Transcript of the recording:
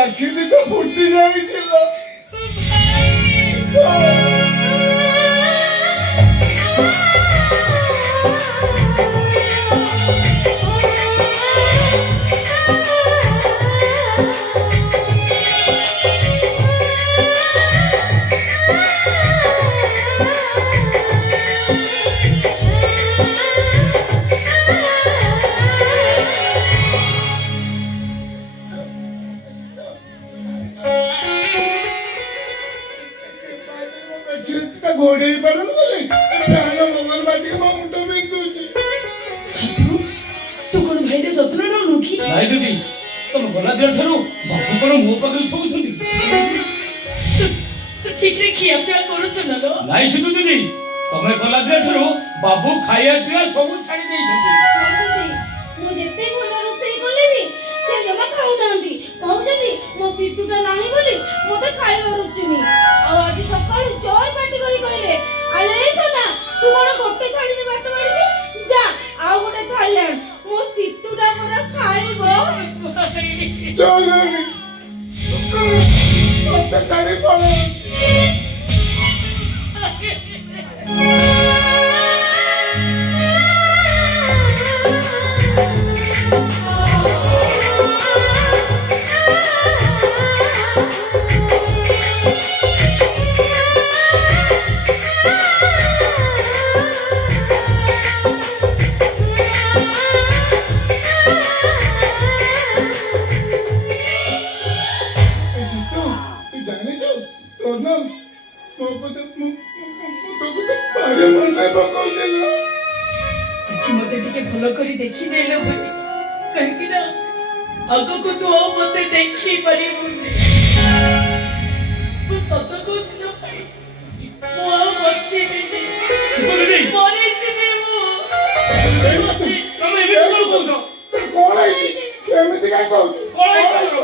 ଆଖି ଦିଟା ଫୁଟି ଯାଇଥିଲା। ଘୋଡେଇ ପାରୁନି ବୋଲି ଫ୍ୟାନ ମୋବାଇଲ ବାଜିକି ମୋ ମୁଣ୍ଡ ବିନ୍ଧୁଛି। ସାଧୁ ତୁ କଣ ଭାଇର ଯତ୍ନ ନେଉନୁ କି? ନାଇଁ ଦିଦି, ତମ ଗଲା ଦିନ ଠାରୁ ବାପୁ କଣ ମୋ ପାଖରେ ଶୋଉଛନ୍ତି? ତୁ ଠିକରେ ଖିଆପିଆ କରୁଛୁ ନା ଲୋ? ନାଇଁ ସିଧୁ ଦିଦି, ତମେ ଗଲା ଦିନ ଠାରୁ ବାବୁ ଖାଇବା ପିଇବା ସବୁ ଛାଡି ଦେଇଛନ୍ତି। ମୁଁ ଯେତେ ଭଲ ରୋଷେଇ କଲେ ବି ସେ ଜମା ଖାଉନାହାନ୍ତି। କହୁଛନ୍ତି ମୋ ସିତୁଟା ନାହିଁ ବୋଲି ମତେ ଖାଇବା ରୁଚୁନି। ଆଉ ଆଜି ସକାଳୁ ଜୋର ପାଟି କରି କହିଲେ, ଆରେ ସୋନା ତୁ କଣ ଗୋଟେ ଥାଳିରେ ଭାତ ବାଢିଛୁ, ଯା ଆଉ ଗୋଟେ ଥାଳି ଆଣ, ମୋ ସିତୁଟା ମୋର ଖାଇବ। ଚୋରନି ମତେ ଛାଡି ପଳେଇ ଆଜି ମତେ ଟିକେ ଭଲ କରି ଦେଖି ନେଲ ଭାଇ, କାହିଁକି ନା ଆଗକୁ ତୁ ଆଉ ମତେ ଦେଖି ପାରିବୁନି। ମୁଁ ସତ କହୁଛି ଲୋ ଭାଇ, ମୁଁ ଆଉ ବଞ୍ଚିବିନି, ମରିଯିବି ମୁଁ। ତମେ ଏମିତି କଣ କହୁଛ? କଣ ହେଇଛି? କେମିତି କାଇଁ କହୁଛୁ?